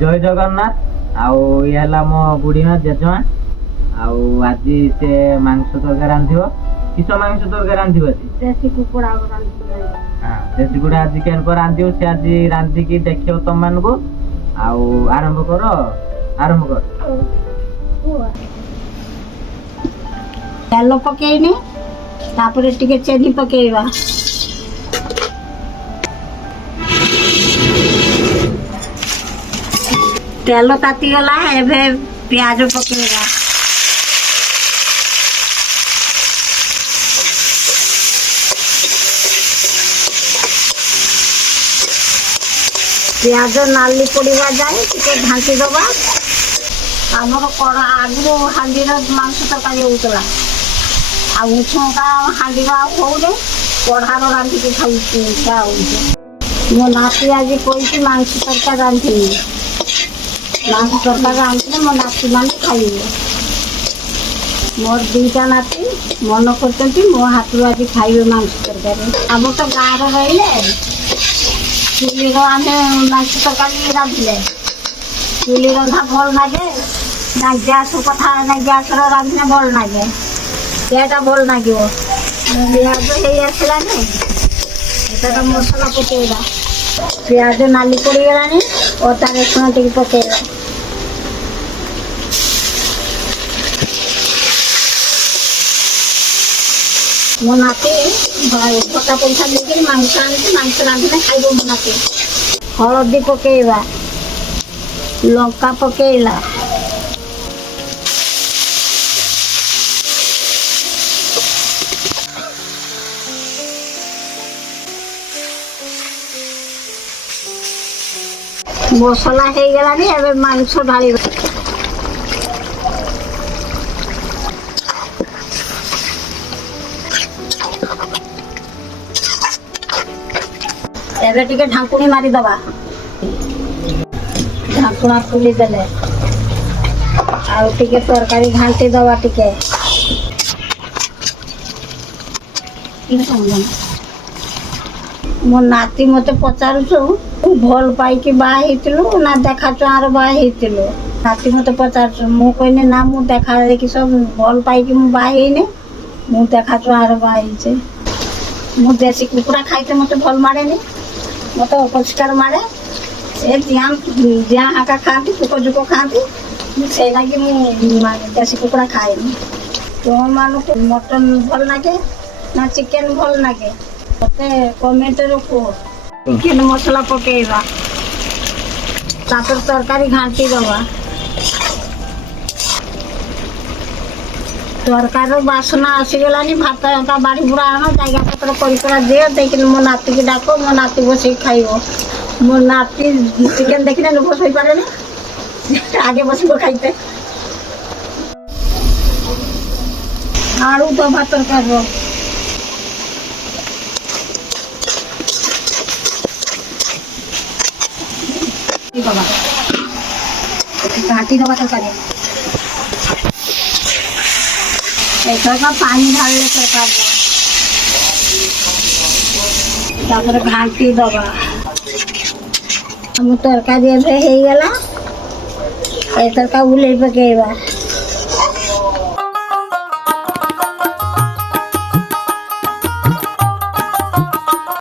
जय जगन्नाथ आउ ये मो बुढ़ी जेजमा आज से मांस तरकारी रांधिब किस मांस तरकारी रांधिब देसी कुकुड़ा देसी गुड़ा आज केन को रांधिब से आज रांधिकी देखियो तुम मान को आरंभ कर तेल पकेइने तापर टिके चेनी पकेइबा तेल ताती गला एबे प्याज पकेइबा प्याज नाली पड़ा जाए टिके घाटी दबा आमर कड़ा आगु हांडी मांस तरकारी होता आछका हांडी होने कढ़ार रांधिकी खाई मो नाती आज कही मांस तरकारी रांधि मांस तरकारी रांधि मो नाती मान खाइबे मोर दुईटा नाती मन कर मो हाथ आज खाइबे मांस तरकारी आम तो गाँव रही चुली आम मांस तरकारी रांधिले चुली रंधा भल लगे ना गैस कथा ना गैस रांधिले भल लगे यहाँ भल लगे प्याज हो आसलानी एटा मसला पकेगा प्याज नाली पड़गलानी अदा रसुण टे पकेगा मो नाती पटा पैसा देकर मांस आनी मांस रांधिले खाइब मो नाती हलदी पकेगा लंका पकेला मसला हो गलानी एबे मांस ढाली एबे टिके ढाकुणी मारी दबा ढाकुणा खुली देले आउ टिके तरकारी घांटी दबा टिके मो नाती मते पचारुछु भल पाई बाहु ना देखा चुआर बाहु नाती मत पचार मु कहने ना मु देखा देखी सब भल पाई बाहने मु देखा चुआर बाहु मु देसी कुकुड़ा खाई मत भल मारे मत अपरिष्कार मारे से दिया हाका खाती पुक जुक खाती से लगी देसी कुकुड़ा खाएनी तुम मान मटन भल लगे ना चिकेन भल लगे मत कमेंट रखो चिकेन मसला पकेगा तापर तरकारी घाटी दबा तरकार बासना आसीगलानी भात का बाड़ी बुड़ा आना जगह पत्र कर दे देख मो नाती की डाक मो नाती बस खाइब मो नाती चिकेन देखने बस पारे आगे बस खाइते आलू दबा तरकार घाटी दबा तरकारी पानी ढाले तरकार घाटी दबा हम तरकारी हो गला तरका उले पकेबा